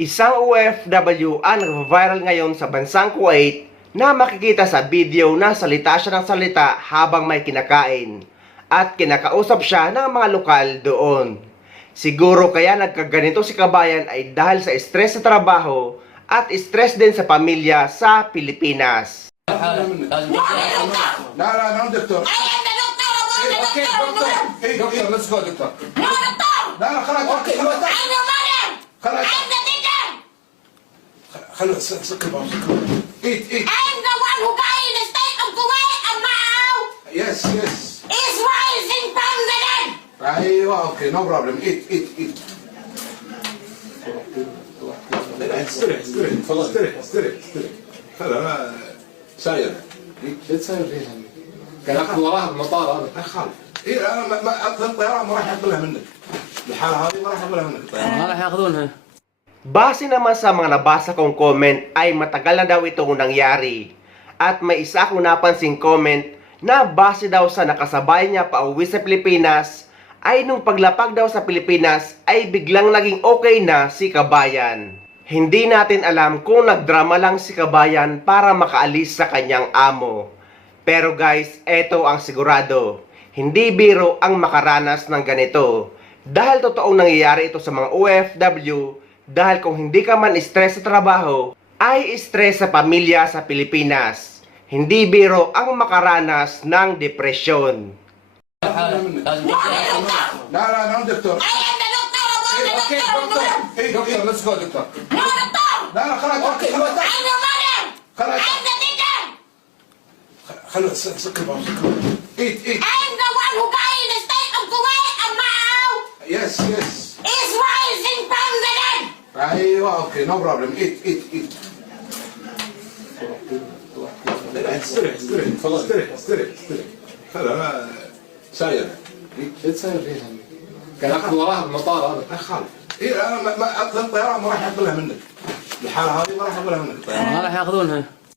Isang OFW ang nag-viral ngayon sa bansang Kuwait na makikita sa video na salita siya ng salita habang may kinakain at kinakausap siya ng mga lokal doon. Siguro kaya nagkaganito si kabayan ay dahil sa stress sa trabaho at stress din sa pamilya sa Pilipinas. لا لا انا دكتور. اوكي دكتور. دكتور ليتس جو دكتور. لا لا خلاص اوكي خلاص. خلاص. خلاص سكر بابا سكر. ايت ايت. I'm the one who died in the state of Kuwait and now يس يس. is rising from the dead. ايوه اوكي نو بروبلم ايت ايت ايت. استريح استريح خلاص استريح استريح استريح. هلا انا ساير. ايش تصير فيها؟ كان اخذ وراها بالمطار هذا. ما يخالف. اي انا ما اخذ الطيران ما راح يقبلها منك. الحاله هذه ما راح يقبلها منك الطيران. ما راح ياخذونها. Base naman sa mga nabasa kong comment ay matagal na daw itong nangyari. At may isa akong napansing comment na base daw sa nakasabay niya pa uwi sa Pilipinas ay nung paglapag daw sa Pilipinas ay biglang naging okay na si kabayan. Hindi natin alam kung nagdrama lang si kabayan para makaalis sa kanyang amo. Pero guys, eto ang sigurado. Hindi biro ang makaranas ng ganito. Dahil totoong nangyayari ito sa mga OFW. Dahil kung hindi ka man stress sa trabaho, ay stress sa pamilya sa Pilipinas. Hindi biro ang makaranas ng depresyon. لا لا انا دكتور. I am the doctor of all the اوكي doctor. دكتور. دكتور ليتس جو دكتور. No doctor. لا لا خلاص اوكي خلاص. I'm your mother. خلاص. I'm the teacher. خلاص سكر بابا سكر. ايت ايت. I'm the one who died in the state of Kuwait and now يس يس. is rising from the dead. ايوه اوكي نو بروبلم ايت ايت ايت. استريح استريح خلاص استريح استريح استريح. هلا انا ساير. ايش تصير فيها؟ كان اخذ وراها بالمطار هذا. ما يخالف. اي انا ما اخذ الطيران ما راح يقبلها منك. الحاله هذه ما راح يقبلها منك الطيران. ما راح ياخذونها.